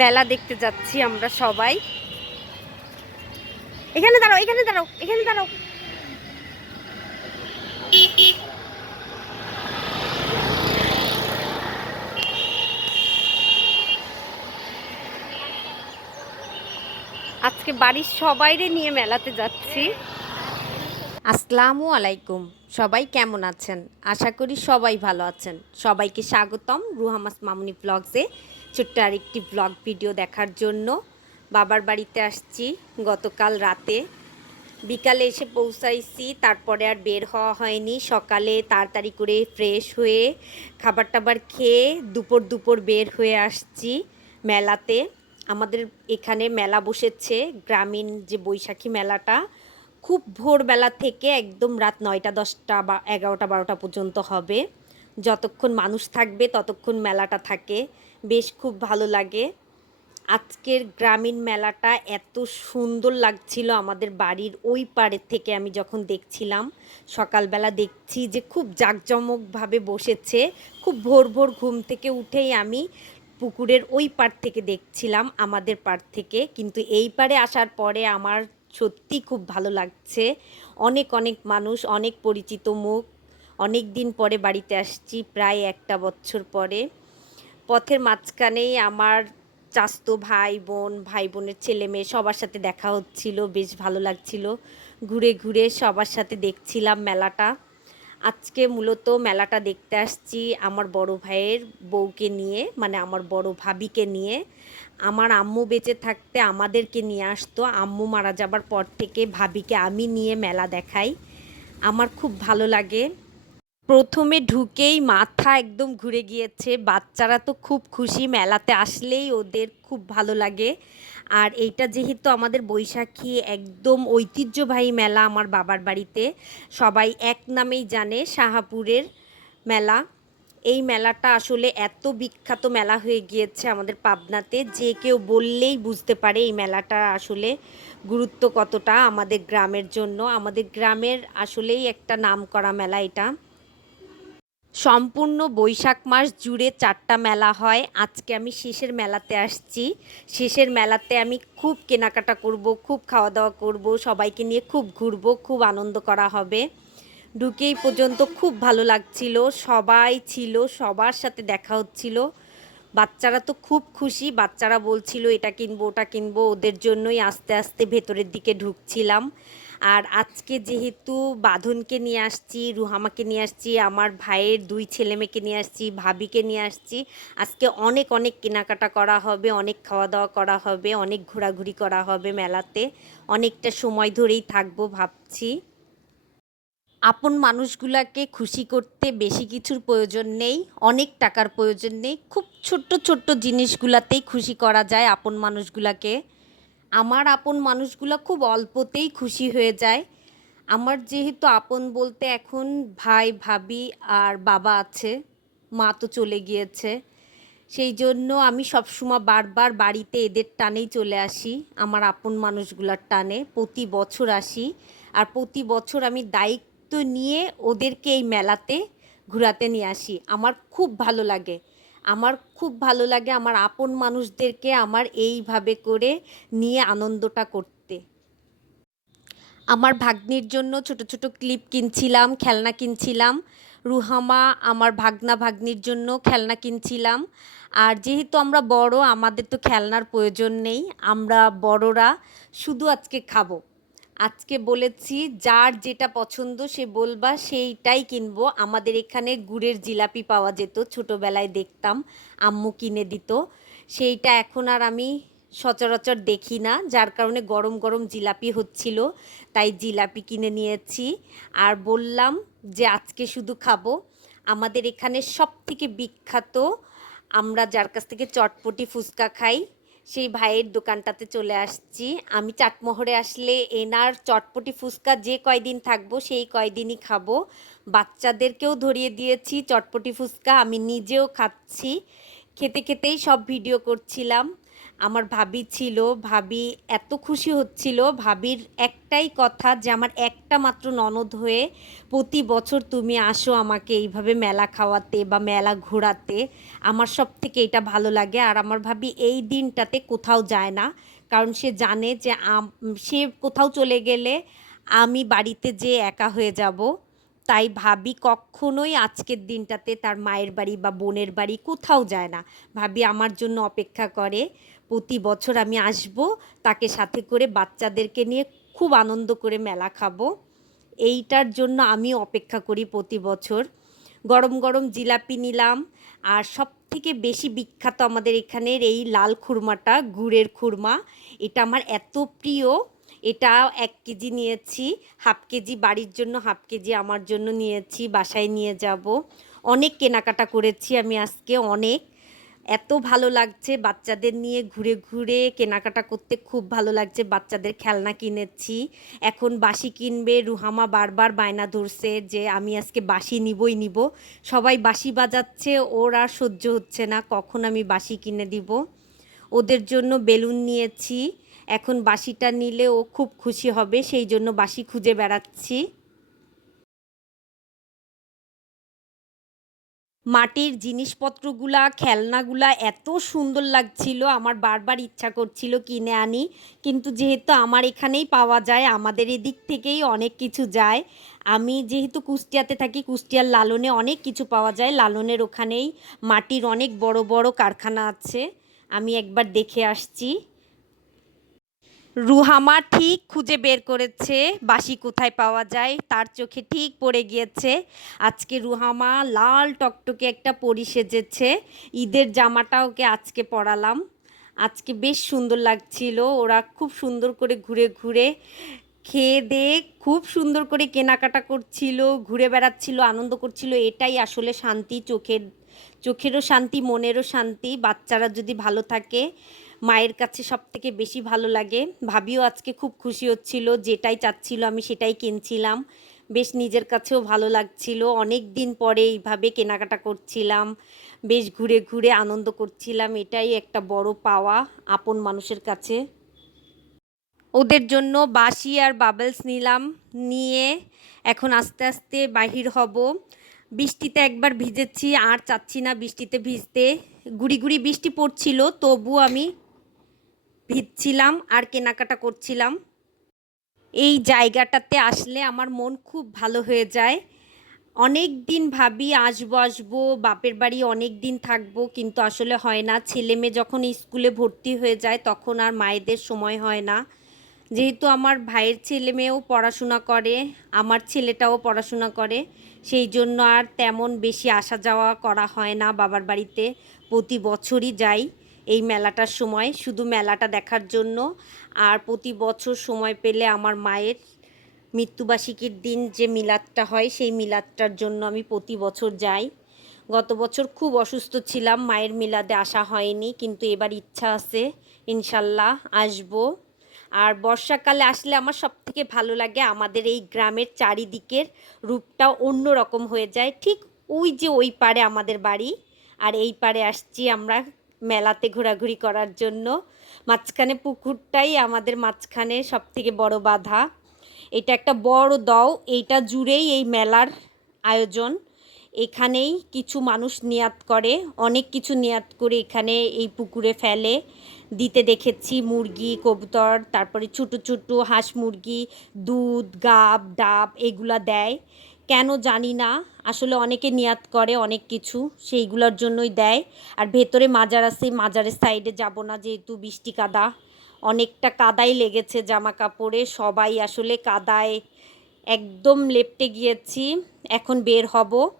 মেলা দেখতে যাচ্ছি আমরা সবাই। এখানে দাঁড়াও এখানে দাঁড়াও এখানে দাঁড়াও। আজকে বাড়ির সবাইরে নিয়ে মেলাতে যাচ্ছি। আসসালামু আলাইকুম, সবাই কেমন আছেন? আশা করি সবাই ভালো আছেন। সবাইকে স্বাগতম রুহামাস মামুনি ব্লগসে। ছোট্ট আরেকটি ব্লগ ভিডিও দেখার জন্য বাবার বাড়িতে আসছি গতকাল রাতে। বিকালে এসে পৌঁছাইছি, তারপরে আর বের হওয়া হয়নি। সকালে তাড়াতাড়ি করে ফ্রেশ হয়ে খাবার টাবার খেয়ে দুপুর দুপুর বের হয়ে আসছি মেলাতে। আমাদের এখানে মেলা বসেছে, গ্রামীণ যে বৈশাখী মেলাটা, খুব ভোরবেলা থেকে একদম রাত নয়টা দশটা বা এগারোটা বারোটা পর্যন্ত হবে। যতক্ষণ মানুষ থাকবে ততক্ষণ মেলাটা থাকে। বেশ খুব ভালো লাগে। আজকের গ্রামীণ মেলাটা এত সুন্দর লাগছিল আমাদের বাড়ির ওই পাড়ের থেকে আমি যখন দেখছিলাম, সকালবেলা দেখছি যে খুব জাঁকজমকভাবে বসেছে। খুব ভোর ভোর ঘুম থেকে উঠেই আমি পুকুরের ওই পাড় থেকে দেখছিলাম, আমাদের পাড় থেকে। কিন্তু এই পাড়ে আসার পরে আমার সত্যি খুব ভালো লাগছে। অনেক অনেক মানুষ, অনেক পরিচিত মুখ। অনেক দিন পরে বাড়িতে আসছি, প্রায় একটা বছর পরে। পথের মাঝখানেই আমার চাস্তো ভাই বোন, ভাই বোনের ছেলে মেয়ে সবার সাথে দেখা হচ্ছিল, বেশ ভালো লাগছিল। ঘুরে ঘুরে সবার সাথে দেখছিলাম মেলাটা। আজকে মূলত মেলাটা দেখতে আসছি আমার বড় ভাইয়ের বউকে নিয়ে মানে আমার বড় ভাবিকে নিয়ে। আমার আম্মু বেঁচে থাকতে আমাদেরকে নিয়ে আসতো। আম্মু মারা যাবার পর থেকে ভাবিকে আমি নিয়ে মেলা দেখাই। আমার খুব ভালো লাগে। প্রথমে ঢুকেই মাথা একদম ঘুরে গিয়েছে। বাচ্চারা তো খুব খুশি, মেলাতে আসলেই ওদের খুব ভালো লাগে। আর এইটা যেহেতু আমাদের বৈশাখী, একদম ঐতিহ্যবাহী মেলা আমার বাবার বাড়িতে। সবাই এক নামেই জানে শাহাপুরের মেলা। এই মেলাটা আসলে এত বিখ্যাত মেলা হয়ে গিয়েছে আমাদের পাবনাতে, যে কেউ বললেই বুঝতে পারে এই মেলাটা আসলে গুরুত্ব কতটা আমাদের গ্রামের জন্য। আমাদের গ্রামের আসলেই একটা নাম করা মেলা এটা। সম্পূর্ণ বৈশাখ মাস জুড়ে চারটা মেলা হয়। আজকে আমি শেষের মেলাতে আসছি। শেষের মেলাতে আমি খুব কেনাকাটা করব, খুব খাওয়া দাওয়া করব, সবাইকে নিয়ে খুব ঘুরবো, খুব আনন্দ করা হবে। ঢুকেই পর্যন্ত খুব ভালো লাগছিল, সবাই ছিল, সবার সাথে দেখা হচ্ছিল। বাচ্চারা তো খুব খুশি, বাচ্চারা বলছিল, এটা কিনবো, ওটা কিনবো। ওদের জন্যই আস্তে আস্তে ভেতরের দিকে ঢুকছিলাম। আর আজকে যেহেতু বাঁধনকে নিয়ে আসছি, রুহামাকে নিয়ে আসছি, আমার ভাইয়ের দুই ছেলে মেয়েকে নিয়ে আসছি, ভাবিকে নিয়ে আসছি, আজকে অনেক অনেক কেনাকাটা করা হবে, অনেক খাওয়া দাওয়া করা হবে, অনেক ঘোরাঘুরি করা হবে মেলাতে। অনেকটা সময় ধরেই থাকব ভাবছি। আপন মানুষগুলাকে খুশি করতে বেশি কিছুর প্রয়োজন নেই, অনেক টাকার প্রয়োজন নেই। খুব ছোট্ট ছোট্ট জিনিসগুলাতেই খুশি করা যায় আপন মানুষগুলাকে। আমার আপন মানুষগুলো খুব অল্পতেই খুশি হয়ে যায়। আমার যেহেতু আপন বলতে এখন ভাই, ভাবি আর বাবা আছে, মা তো চলে গিয়েছে। সেই জন্য আমি সবসময় বারবার বাড়িতে এদের টানেই চলে আসি, আমার আপন মানুষগুলার টানে। প্রতি বছর আসি আর প্রতি বছর আমি দায়িত্ব নিয়ে ওদেরকে এই মেলাতে ঘোরাতে নিয়ে আসি। আমার খুব ভালো লাগে। আমার খুব ভালো লাগে আমার আপন মানুষদেরকে আমার এইভাবে করে নিয়ে আনন্দটা করতে। আমার ভাগ্নির জন্য ছোট ছোট ক্লিপ কিনছিলাম, খেলনা কিনছিলাম। রুহামা আমার ভাগনা ভাগ্নির জন্য খেলনা কিনছিলাম। আর যেহেতু আমরা বড়, আমাদের তো খেলনার প্রয়োজন নেই, আমরা বড়রা শুধু আজকে খাব। আজকে বলেছি, যার যেটা পছন্দ সে বলবা, সেইটাই কিনবো। আমাদের এখানে গুড়ের জিলাপি পাওয়া যেত, ছোটোবেলায় দেখতাম, আম্মু কিনে দিত। সেইটা এখন আর আমি সচরাচর দেখি না, যার কারণে গরম গরম জিলাপি হচ্ছিল, তাই জিলাপি কিনে নিয়েছি। আর বললাম যে আজকে শুধু খাব। আমাদের এখানে সব থেকে বিখ্যাত, আমরা যার কাছ থেকে চটপটি ফুচকা খাই সেই ভাইয়ের দোকানটাতে চলে আসছি। আমি চাটমোহরে আসলে এনার চটপটি ফুচকা যে কয়দিন থাকব সেই কয়দিনই খাব। বাচ্চাদেরকেও ধরিয়ে দিয়েছি চটপটি ফুচকা, আমি নিজেও খাচ্ছি। খেতে খেতেই সব ভিডিও করছিলাম। আমার ভাবি ছিল, ভাবি এত খুশি হচ্ছিল, ভাবির একটাই কথা যে আমার একটা মাত্র ননদ হয়ে প্রতি বছর তুমি আসো আমাকে এইভাবে মেলা খাওয়াতে বা মেলা ঘোরাতে। আমার সব থেকে এটা ভালো লাগে। আর আমার ভাবি এই দিনটাতে কোথাও যায় না। কারণ সে জানে যে সে কোথাও চলে গেলে আমি বাড়িতে যে একা হয়ে যাব। তাই ভাবি কখনোই আজকের দিনটাতে তার মায়ের বাড়ি বা বোনের বাড়ি কোথাও যায় না। ভাবি আমার জন্য অপেক্ষা করে, প্রতি বছর আমি আসব, তাকে সাথে করে বাচ্চাদেরকে নিয়ে খুব আনন্দ করে মেলা খাব। এইটার জন্য আমি অপেক্ষা করি প্রতি বছর। গরম গরম জিলাপি নিলাম। আর সব থেকে বেশি বিখ্যাত আমাদের এখানের এই লাল খুরমাটা, গুড়ের খুরমা, এটা আমার এত প্রিয়। এটা এক কেজি নিয়েছি, হাফ কেজি বাড়ির জন্য, হাফ কেজি আমার জন্য নিয়েছি, বাসায় নিয়ে যাব। অনেক কেনাকাটা করেছি আমি আজকে, অনেক। এত ভালো লাগছে বাচ্চাদের নিয়ে ঘুরে ঘুরে কেনাকাটা করতে, খুব ভালো লাগছে বাচ্চাদের খেলনা কিনেছি। এখন বাসি কিনবে, রুহামা বারবার বায়না ধরছে যে আমি আজকে বাসি নিবই নিব। সবাই বাসি বাজাচ্ছে, ওর আর সহ্য হচ্ছে না, কখন আমি বাসি কিনে দিব? ওদের জন্য বেলুন নিয়েছি এখন বাসিটা নিলে ও খুব খুশি হবে, সেই জন্য বাসি খুঁজে বেড়াচ্ছি। মাটির জিনিসপত্রগুলা, খেলনাগুলা এত সুন্দর লাগছিল, আমার বারবার ইচ্ছা করছিল কিনে আনি, কিন্তু যেহেতু আমার এখানেই পাওয়া যায়, আমাদের এদিক থেকেই অনেক কিছু যায়। আমি যেহেতু কুষ্টিয়াতে থাকি, কুষ্টিয়ার লালনে অনেক কিছু পাওয়া যায়, লালনের ওখানেই মাটির অনেক বড় বড় কারখানা আছে। আমি একবার দেখে আসছি। রুহামা ঠিক খুঁজে বের করেছে বাসি কোথায় পাওয়া যায়, তার চোখে ঠিক পড়ে গিয়েছে। আজকে রুহামা লাল টকটকে একটা পরি সেজেছে, ঈদের জামাটা ওকে আজকে পরালাম। আজকে বেশ সুন্দর লাগছিল, ওরা খুব সুন্দর করে ঘুরে ঘুরে খেয়ে দিয়ে খুব সুন্দর করে কেনাকাটা করছিল, ঘুরে বেড়াচ্ছিল, আনন্দ করছিল, এটাই আসলে শান্তি, চোখের, চোখেরও শান্তি, মনেরও শান্তি, বাচ্চারা যদি ভালো থাকে মায়ের কাছে সব থেকে বেশি ভালো লাগে। ভাবিও আজকে খুব খুশি হচ্ছিল, যেটাই চাচ্ছিল আমি সেটাই কিনছিলাম। বেশ নিজের কাছেও ভালো লাগছিল। অনেক দিন পরে এইভাবে কেনাকাটা করছিলাম। বেশ ঘুরে ঘুরে আনন্দ করছিলাম। এটাই একটা বড় পাওয়া আপন মানুষের কাছে। ওদের জন্য বাসি আর বাবলস নিলাম। নিয়ে এখন আস্তে আস্তে বাহির হব। বৃষ্টিতে একবার ভিজেছি, আর চাচ্ছি না বৃষ্টিতে ভিজতে। গুড়ি গুড়ি বৃষ্টি পড়ছিল তবু আমি ভিজছিলাম আর কেনাকাটা করছিলাম। এই জায়গাটাতে আসলে আমার মন খুব ভালো হয়ে যায়। অনেক দিন ভাবি আসব আসব, বাপের বাড়ি অনেক দিন থাকব, কিন্তু আসলে হয় না। ছেলে মেয়ে যখন স্কুলে ভর্তি হয়ে যায় তখন আর মায়েদের সময় হয় না। যেহেতু আমার ভাইয়ের ছেলে মেয়েও পড়াশোনা করে, আমার ছেলেটাও পড়াশোনা করে, সেই জন্য আর তেমন বেশি আসা যাওয়া করা হয় না বাবার বাড়িতে। প্রতি বছরই যাই। এই মেলাটার সময়, শুধু মেলাটা দেখার জন্য। আর প্রতি বছর সময় পেলে আমার মায়ের মৃত্যুবার্ষিকীর দিন যে মিলাদটা হয়, সেই মিলাদটার জন্য আমি প্রতি বছর যাই। গত বছর খুব অসুস্থ ছিলাম, মায়ের মিলাদে আসা হয়নি, কিন্তু এবার ইচ্ছা আছে, ইনশাল্লাহ আসব। আর বর্ষাকালে আসলে আমার সব থেকে ভালো লাগে আমাদের এই গ্রামের চারিদিকের রূপটা অন্য রকম হয়ে যায়। ঠিক ওই যে ওই পারে আমাদের বাড়ি, আর এই পারে আসছি আমরা মেলাতে ঘোরাঘুরি করার জন্য। মাঝখানে পুকুরটাই আমাদের মাঝখানে সব থেকে বড় বাধা। এটা একটা বড় দও এইটা জুড়েই এই মেলার আয়োজন। এখানেই কিছু মানুষ নিয়াত করে, অনেক কিছু নিয়াত করে এখানে এই পুকুরে ফেলে। দিতে দেখেছি মুরগি, কবুতর, তারপরে ছোটো ছোটো হাঁস মুরগি, দুধ, গাব, ডাব এগুলা দেয়। কেন জানি না। আসলে অনেকে নিয়াত করে, অনেক কিছু। সেইগুলোর জন্যই দেয়। আর ভেতরে মাজার আছে, মাজারের সাইডে যাব না যেহেতু বৃষ্টি কাদা। অনেকটা কাদাই লেগেছে জামা কাপড়ে সবাই আসলে কাদায় একদম লেপটে গিয়েছি। এখন বের হব।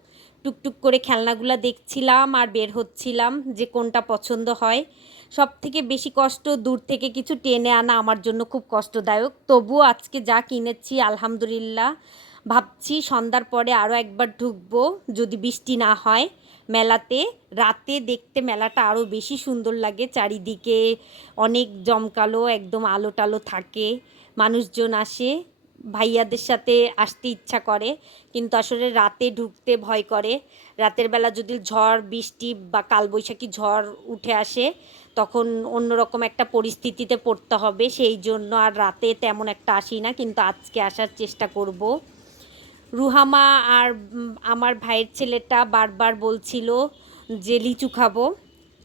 টুকটুক করে খেলনাগুলো দেখছিলাম আর বের হচ্ছিলাম যে কোনটা পছন্দ হয়। সব থেকে বেশি কষ্ট দূর থেকে কিছু টেনে আনা আমার জন্য খুব কষ্টদায়ক। তবুও আজকে যা কিনেছি, আলহামদুলিল্লাহ। ভাবছি সন্ধ্যার পরে আরও একবার ঢুকবো, যদি বৃষ্টি না হয় মেলাতে। রাতে দেখতে মেলাটা আরও বেশি সুন্দর লাগে, চারিদিকে অনেক জমকালো, একদম আলো টালো থাকে, মানুষজন আসে, ভাইয়াদের সাথে আসতে ইচ্ছা করে, কিন্তু আসলে রাতে ঢুকতে ভয় করে। রাতের বেলা যদি ঝড়, বৃষ্টি বা কালবৈশাখী ঝড় উঠে আসে, তখন অন্যরকম একটা পরিস্থিতিতে পড়তে হবে। সেই জন্য আর রাতে তেমন একটা আসি না, কিন্তু আজকে আসার চেষ্টা করব। রুহামা আর আমার ভাইয়ের ছেলেটা বারবার বলছিল যে লিচু খাব।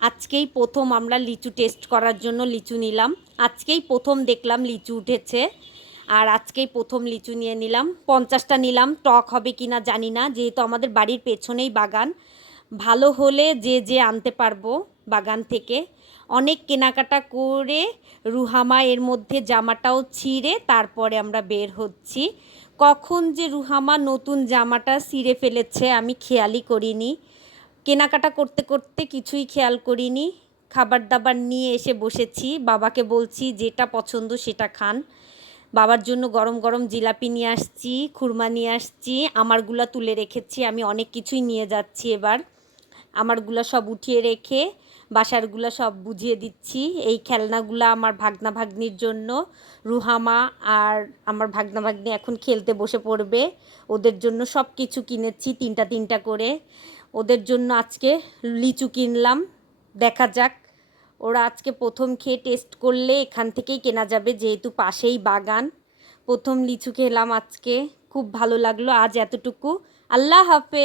আজকেই প্রথম আমরা লিচু টেস্ট করার জন্য লিচু নিলাম। আজকেই প্রথম দেখলাম লিচু উঠেছে আর আজকেই প্রথম লিচু নিয়ে নিলাম। পঞ্চাশটা নিলাম, টক হবে কি না জানি না, যেহেতু আমাদের বাড়ির পেছনেই বাগান। ভালো হলে যে যে আনতে পারব বাগান থেকে। অনেক কেনাকাটা করে রুহামা এর মধ্যে জামাটাও ছিঁড়ে তারপরে আমরা বের হচ্ছি। কখন যে রুহামা নতুন জামাটা ছিঁড়ে ফেলেছে আমি খেয়ালই করিনি। কেনাকাটা করতে করতে কিছুই খেয়াল করিনি। খাবার দাবার নিয়ে এসে বসেছি। বাবাকে বলছি, যেটা পছন্দ সেটা খান। বাবার জন্য গরম গরম জিলাপি নিয়ে আসছি, খুরমা নিয়ে আসছি, আমারগুলা তুলে রেখেছি, আমি অনেক কিছুই নিয়ে যাচ্ছি এবার। আমারগুলা সব উঠিয়ে রেখে বাসারগুলা সব বুঝিয়ে দিচ্ছি। এই খেলনাগুলো আমার ভাগনা ভাগ্নির জন্য। রুহামা আর আমার ভাগনা ভাগ্নি এখন খেলতে বসে পড়বে। ওদের জন্য সব কিছু কিনেছি, তিনটা তিনটা করে। ওদের জন্য আজকে লিচু কিনলাম। দেখা যাক। ওরা আজকে প্রথম খেয়ে টেস্ট করলে এখান থেকেই কেনা যাবে, যেহেতু পাশেই বাগান। প্রথম লিচু খেলাম আজকে। খুব ভালো লাগল আজ এতটুকু। আল্লাহ হাফেজ।